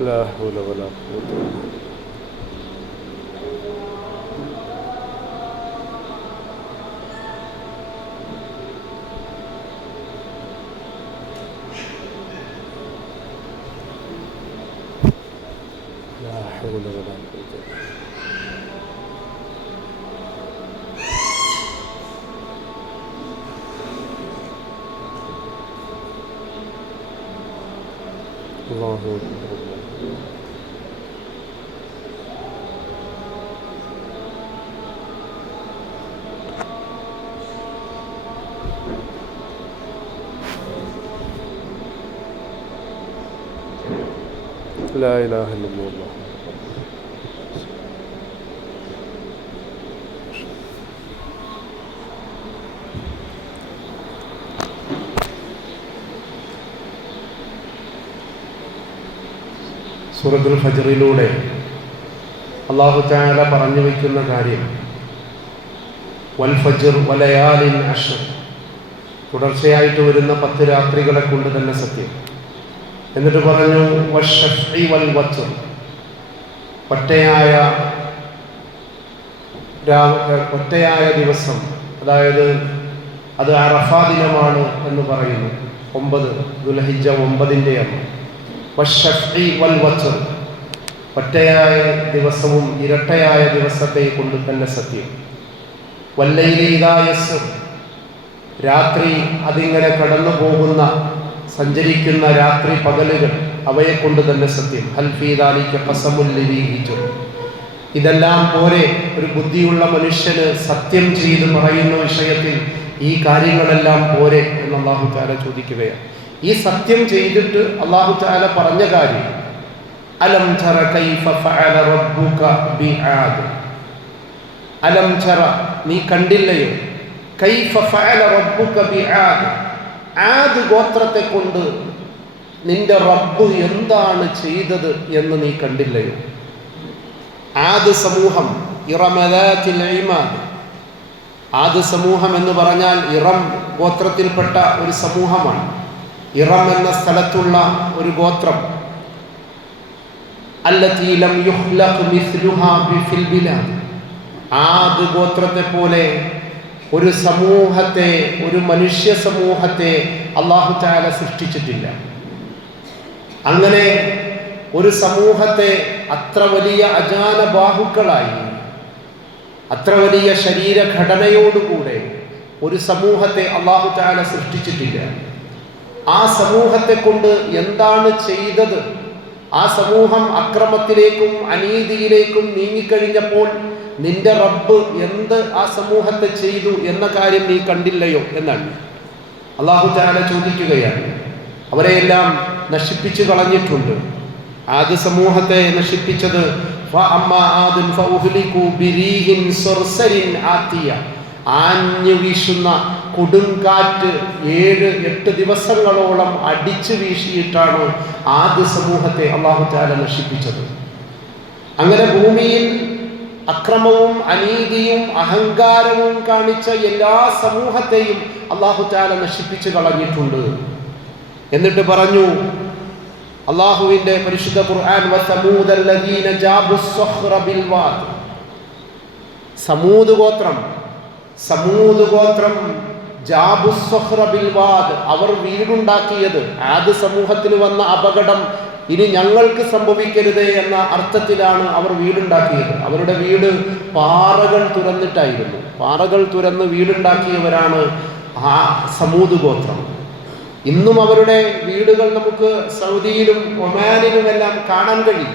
لا حول ولا قوة. لا حول ولا قوة. الله أكبر. لا إله إلا الله. സൂറത്തുൽ ഫജ്റിലൂടെ അല്ലാഹു തആല പറഞ്ഞു വയ്ക്കുന്ന കാര്യം വൽ ഫജ്ർ വലയാലിൻ അശ്ർ, തുടർച്ചയായിട്ട് വരുന്ന 10 രാത്രികളെ കൊണ്ട് തന്നെ സത്യം. എന്നിട്ട് പറഞ്ഞു വശഫ്ഇ വൽ വത്ർ, ഒറ്റയായ ദിവസം, അതായത് അത് അറഫാ ദിനമാണ് എന്ന് പറയുന്നു. 9 ദുൽഹിജ്ജ 9-ന്റെ അന്ന്. വശഫ്ഇ വൽ വത്ർ, ഒറ്റയായ ദിവസവും ഇരട്ടയായ ദിവസത്തെ കൊണ്ട് തന്നെ സത്യം. വല്ലൈലി ഇദാ യസ്ർ, രാത്രി അതിങ്ങനെ കടന്നു പോകുന്ന സഞ്ചരിക്കുന്ന രാത്രി പകലുകൾ, അവയെ കൊണ്ട് തന്നെ സത്യം. ഹൽ ഫീ ദാലിക ഖസമുൽ ലിദീ ഹിജ്ർ. ഇതെല്ലാം പോരെ ഒരു ബുദ്ധിയുള്ള മനുഷ്യന് സത്യം ചെയ്ത് പറയുന്ന വിഷയത്തിൽ ഈ കാര്യങ്ങളെല്ലാം പോരെ എന്ന് അല്ലാഹു തആല ചോദിക്കുകയാണ്. ഈ സത്യം ചെയ്തിട്ട് അല്ലാഹു തആല പറഞ്ഞ കാര്യം അലം തറ കൈഫ ഫഅല റബ്ബുക ബിആദ്, അലം തറ, നീ കണ്ടില്ലയോ, കൈഫ ഫഅല റബ്ബുക ബിആദ്, ആദ് ഗോത്രത്തെ കൊണ്ട് നിന്റെ റബ്ബ് എന്താണ് ചെയ്തത് എന്ന് നീ കണ്ടില്ലയോ. ആദ് സമൂഹം ഇറമദാത്തിൽ ഇമാദ്, ആദ് സമൂഹം എന്ന് പറഞ്ഞാൽ ഇറം ഗോത്രത്തിൽപ്പെട്ട ഒരു സമൂഹമാണ്. ഇറം എന്ന സ്ഥലത്തുള്ള ഒരു ഗോത്രം. അല്ലതീ ലം യുഖ്ലഖ് മിസ്ലുഹാ ഫിൽ ബിലാദ്, ആദ് ഗോത്രത്തെ പോലെ ഒരു സമൂഹത്തെ, ഒരു മനുഷ്യ സമൂഹത്തെ അല്ലാഹു തആല സൃഷ്ടിച്ചിട്ടില്ല. അങ്ങനെ ഒരു സമൂഹത്തെ അത്ര വലിയ അജാന ബാഹുക്കളായി, അത്ര വലിയ ശരീരഘടനയോടുകൂടെ ഒരു സമൂഹത്തെ അല്ലാഹു തആല സൃഷ്ടിച്ചിട്ടില്ല. ആ സമൂഹത്തെ കൊണ്ട് എന്താണ് ചെയ്തത്? ആ സമൂഹം അക്രമത്തിലേക്കും അനീതിയിലേക്കും നീങ്ങിക്കഴിഞ്ഞപ്പോൾ നിന്റെ റബ്ബ് എന്ത് ആ സമൂഹത്തെ ചെയ്തു എന്ന കാര്യം നീ കണ്ടില്ലയോ എന്നാണ് അല്ലാഹു തആല ചോദിക്കുകയാണ്. അവരെയെല്ലാം നശിപ്പിച്ചു കളഞ്ഞിട്ടുണ്ട്. ആദ് സമൂഹത്തെ നശിപ്പിച്ചത് ആഞ്ഞു വീശുന്ന കൊടുങ്കാറ്റ് 7-8 ദിവസങ്ങളോളം അടിച്ചു വീശിയിട്ടാണ് ആദ് സമൂഹത്തെ അല്ലാഹു തആല നശിപ്പിച്ചത്. അങ്ങനെ ഭൂമിയിൽ അക്രമവും അനീതിയും അഹങ്കാരവും കാണിച്ച എല്ലാ സമൂഹത്തെയും അല്ലാഹു തആല നശിപ്പിച്ചു കളഞ്ഞിട്ടുണ്ട്. എന്നിട്ട് പറഞ്ഞു അല്ലാഹുവിന്റെ പരിശുദ്ധ ഖുർആൻ, വസമൂദല്ലദീന ജാബുസ്സഖ്റ ബിൽവാദ്, സമൂദ് ഗോത്രം ജാബുസ്സഖ്റ ബിൽവാദ്, അവർ വീടുണ്ടാക്കിയത്, ആദ് സമൂഹത്തിന് വന്ന അപകടം ഇനി ഞങ്ങൾക്ക് സംഭവിക്കരുതേ എന്ന അർത്ഥത്തിലാണ് അവർ വീടുണ്ടാക്കിയത്. അവരുടെ വീട് പാറകൾ തുറന്നിട്ടായിരുന്നു. പാറകൾ തുറന്ന് വീടുണ്ടാക്കിയവരാണ് ആ സമൂദ് ഗോത്രം. ഇന്നും അവരുടെ വീടുകൾ നമുക്ക് സൗദിയിലും ഒമാനിലുമെല്ലാം കാണാൻ കഴിയും.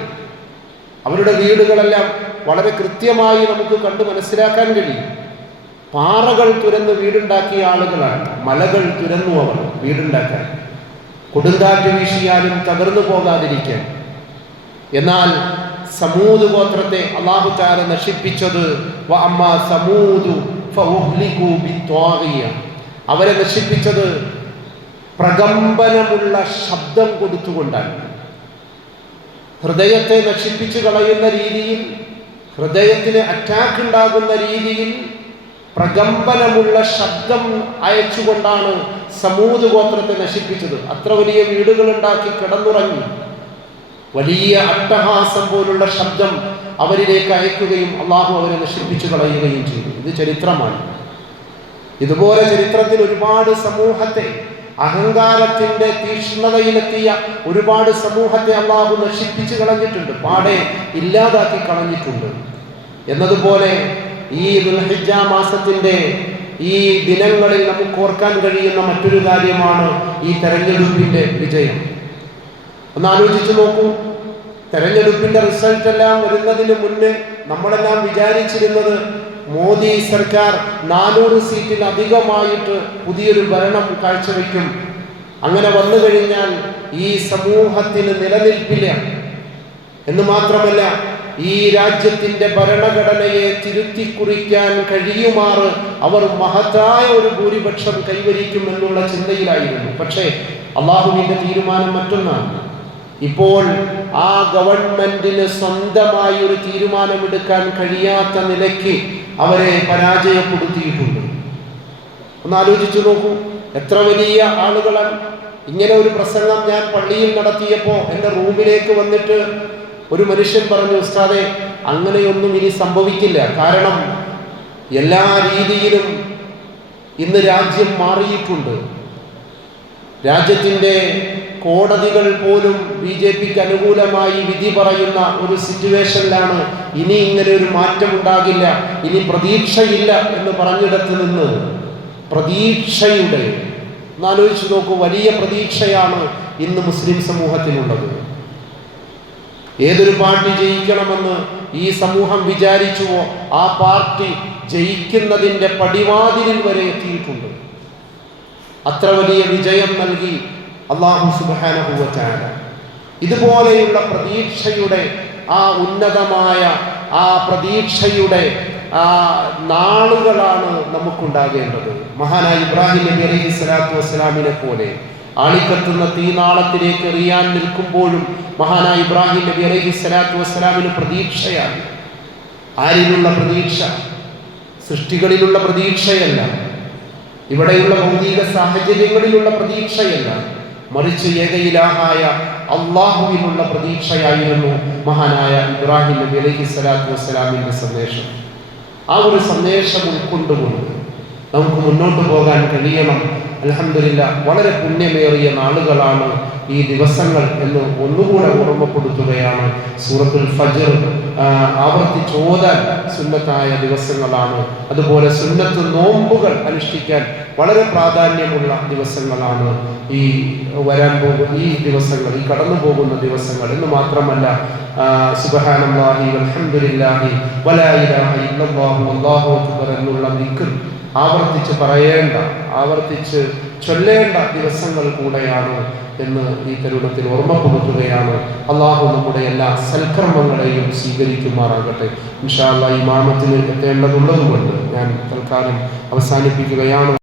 അവരുടെ വീടുകളെല്ലാം വളരെ കൃത്യമായി നമുക്ക് കണ്ടു മനസ്സിലാക്കാൻ കഴിയും. പാറകൾ തുരന്ന് വീടുണ്ടാക്കിയ ആളുകളാണ്. മലകൾ തുരന്നു അവർ വീടുണ്ടാക്കാൻ, കൊടുങ്കാറ്റ് വീശിയാലും തകർന്നു പോകാതിരിക്കാൻ. എന്നാൽ സമൂദ് ഗോത്രത്തെ അല്ലാഹു തആല നശിപ്പിച്ചത് വഅമ്മാ സമൂദു ഫഉഹ്ലികൂ ബിത്വാഗിയ, അവരെ നശിപ്പിച്ചത് പ്രകമ്പനമുള്ള ശബ്ദം കൊടുത്തുകൊണ്ടാണ്. ഹൃദയത്തെ നശിപ്പിച്ചു കളയുന്ന രീതിയിൽ, ഹൃദയത്തിന് അറ്റാക്ക് ഉണ്ടാകുന്ന രീതിയിൽ പ്രകമ്പനമുള്ള ശബ്ദം അയച്ചുകൊണ്ടാണ് സമൂദ് ഗോത്രത്തെ നശിപ്പിച്ചത്. അത്ര വലിയ വീടുകൾ ഉണ്ടാക്കി കിടന്നുറങ്ങി വലിയ അട്ടഹാസം പോലുള്ള ശബ്ദം അവരിലേക്ക് അയക്കുകയും അള്ളാഹു അവരെ നശിപ്പിച്ചു കളയുകയും ചെയ്തു. ഇത് ചരിത്രമാണ്. ഇതുപോലെ ചരിത്രത്തിൽ ഒരുപാട് സമൂഹത്തെ അഹങ്കാരത്തിന്റെ തീക്ഷ്ണതയിലെത്തിയ ഒരുപാട് സമൂഹത്തെ അള്ളാഹു നശിപ്പിച്ചു കളഞ്ഞിട്ടുണ്ട്, പാടെ ഇല്ലാതാക്കി കളഞ്ഞിട്ടുണ്ട്. എന്നതുപോലെ ഈ ദുൽഹിജ്ജ മാസത്തിന്റെ ഈ ദിനങ്ങളിൽ നമുക്ക് ഓർക്കാൻ കഴിയുന്ന മറ്റൊരു കാര്യമാണ് ഈ തെരഞ്ഞെടുപ്പിന്റെ വിജയം. ഒന്ന് ആലോചിച്ചു നോക്കൂ. തെരഞ്ഞെടുപ്പിന്റെ റിസൾട്ട് എല്ലാം വരുന്നതിന് മുന്നേ നമ്മളെല്ലാം വിചാരിച്ചിരുന്നത് മോദി സർക്കാർ 400 സീറ്റിലധികമായിട്ട് പുതിയൊരു ഭരണം കാഴ്ചവെക്കും. അങ്ങനെ വന്നു കഴിഞ്ഞാൽ ഈ സമൂഹത്തിന് നിലനിൽപ്പില്ല എന്ന് മാത്രമല്ല, ഈ രാജ്യത്തിന്റെ ഭരണഘടനയെ തിരുത്തിക്കുറിക്കാൻ കഴിയുമാറ് അവർ മഹത്തായ ഒരു ഭൂരിപക്ഷം കൈവരിക്കും എന്നുള്ള ചിന്തയിലായിരുന്നു. പക്ഷേ അള്ളാഹുവിന്റെ തീരുമാനം മറ്റൊന്നാണ്. ഇപ്പോൾ ആ ഗവൺമെന്റിന് സ്വന്തമായി ഒരു തീരുമാനമെടുക്കാൻ കഴിയാത്ത നിലയ്ക്ക് അവരെ പരാജയപ്പെടുത്തിയിട്ടുണ്ട്. ഒന്ന് ആലോചിച്ചു നോക്കൂ, എത്ര വലിയ ആളുകളാണ്. ഇങ്ങനെ ഒരു പ്രസംഗം ഞാൻ പള്ളിയിൽ നടത്തിയപ്പോൾ എൻ്റെ റൂമിലേക്ക് വന്നിട്ട് ഒരു മനുഷ്യൻ പറഞ്ഞു, ഉസ്താദേ, അങ്ങനെയൊന്നും ഇനി സംഭവിക്കില്ല. കാരണം എല്ലാ രീതിയിലും ഇന്ന് രാജ്യം മാറിയിട്ടുണ്ട്. രാജ്യത്തിൻ്റെ കോടതികൾ പോലും BJPക്ക് അനുകൂലമായി വിധി പറയുന്ന ഒരു സിറ്റുവേഷനിലാണ്. ഇനി ഇങ്ങനെ ഒരു മാറ്റം ഉണ്ടാകില്ല, ഇനി പ്രതീക്ഷയില്ല എന്ന് പറഞ്ഞിടത്ത് നിന്ന് പ്രതീക്ഷയുടെ, ഒന്നാലോചിച്ച് നോക്കൂ, വലിയ പ്രതീക്ഷയാണ് ഇന്ന് മുസ്ലിം സമൂഹത്തിനുള്ളത്. ഏതൊരു പാർട്ടി ജയിക്കണമെന്ന് ഈ സമൂഹം വിചാരിച്ചുവോ ആ പാർട്ടി ജയിക്കുന്നതിൻ്റെ പടിവാതിലിൽ വരെ എത്തിയിട്ടുണ്ട്. അത്ര വലിയ വിജയം നൽകി അല്ലാഹു സുബ്ഹാനഹു വ തആല. ഇതുപോലെയുള്ള പ്രതീക്ഷയുടെ ആ ഉന്നതമായ ആ പ്രതീക്ഷയുടെ ആ നാളുകളാണ് നമുക്കുണ്ടാകേണ്ടത്. മഹാനായ ഇബ്രാഹിം നബി അലൈഹി സ്വലാത്തു വസ്സലാമിനെ പോലെ ആളിക്കത്തുന്ന തീനാളത്തിലേക്ക് എറിയാൻ നിൽക്കുമ്പോഴും മഹാനായ ഇബ്രാഹിം നബി അലൈഹി സ്വലാത്തു വസ്സലാമിന് പ്രതീക്ഷയാണ്. ആരിലുള്ള പ്രതീക്ഷ? സൃഷ്ടികളിലുള്ള പ്രതീക്ഷയല്ല, ഇവിടെയുള്ള ഭൗതിക സാഹചര്യങ്ങളിലുള്ള പ്രതീക്ഷയല്ല, മറിച്ച് ഏകയിലാഹായ അള്ളാഹുവിനുള്ള പ്രതീക്ഷയായിരുന്നു മഹാനായ ഇബ്രാഹിം നബി അലൈഹി സ്വലാത്തു വസ്സലാമിന്റെ സന്ദേശം. ആ ഒരു സന്ദേശം ഉൾക്കൊണ്ടുകൊണ്ട് നമുക്ക് മുന്നോട്ട് പോകാൻ കഴിയണം. അൽഹംദുലില്ലാഹ്, വളരെ പുണ്യമേറിയ നാളുകളാണ് ഈ ദിവസങ്ങൾ എന്ന് ഒന്നുകൂടെ ഓർമ്മപ്പെടുത്തുകയാണ്. സൂറത്തുൽ ഫജ്ർ ആവർത്തിച്ചോതാൻ സുന്നത്തായ ദിവസങ്ങളാണ്. അതുപോലെ സുന്നത്ത് നോമ്പുകൾ അനുഷ്ഠിക്കാൻ വളരെ പ്രാധാന്യമുള്ള ദിവസങ്ങളാണ് ഈ വരാൻ പോകുന്ന ഈ ദിവസങ്ങൾ, ഈ കടന്നു പോകുന്ന ദിവസങ്ങൾ എന്ന് മാത്രമല്ല, സുബ്ഹാനല്ലാഹി വൽഹംദുലില്ലാഹി വലാ ഇലാഹ ഇല്ലല്ലാഹു വല്ലാഹു അക്ബർ എന്നുള്ള ദിക്ർ ആവർത്തിച്ച് പറയേണ്ട, ആവർത്തിച്ച് ചൊല്ലേണ്ട ദിവസങ്ങൾ കൂടെയാണ് എന്ന് ഈ തരുണത്തിൽ ഓർമ്മപ്പെടുത്തുകയാണ്. അള്ളാഹു നമ്മുടെ എല്ലാ സൽക്കർമ്മങ്ങളെയും സ്വീകരിക്കുമാറാകട്ടെ. ഇൻഷാ അല്ലാഹ് ഇമാമത്തിന് എത്തേണ്ടതുള്ളതുകൊണ്ട് ഞാൻ തൽക്കാലം അവസാനിപ്പിക്കുകയാണ്.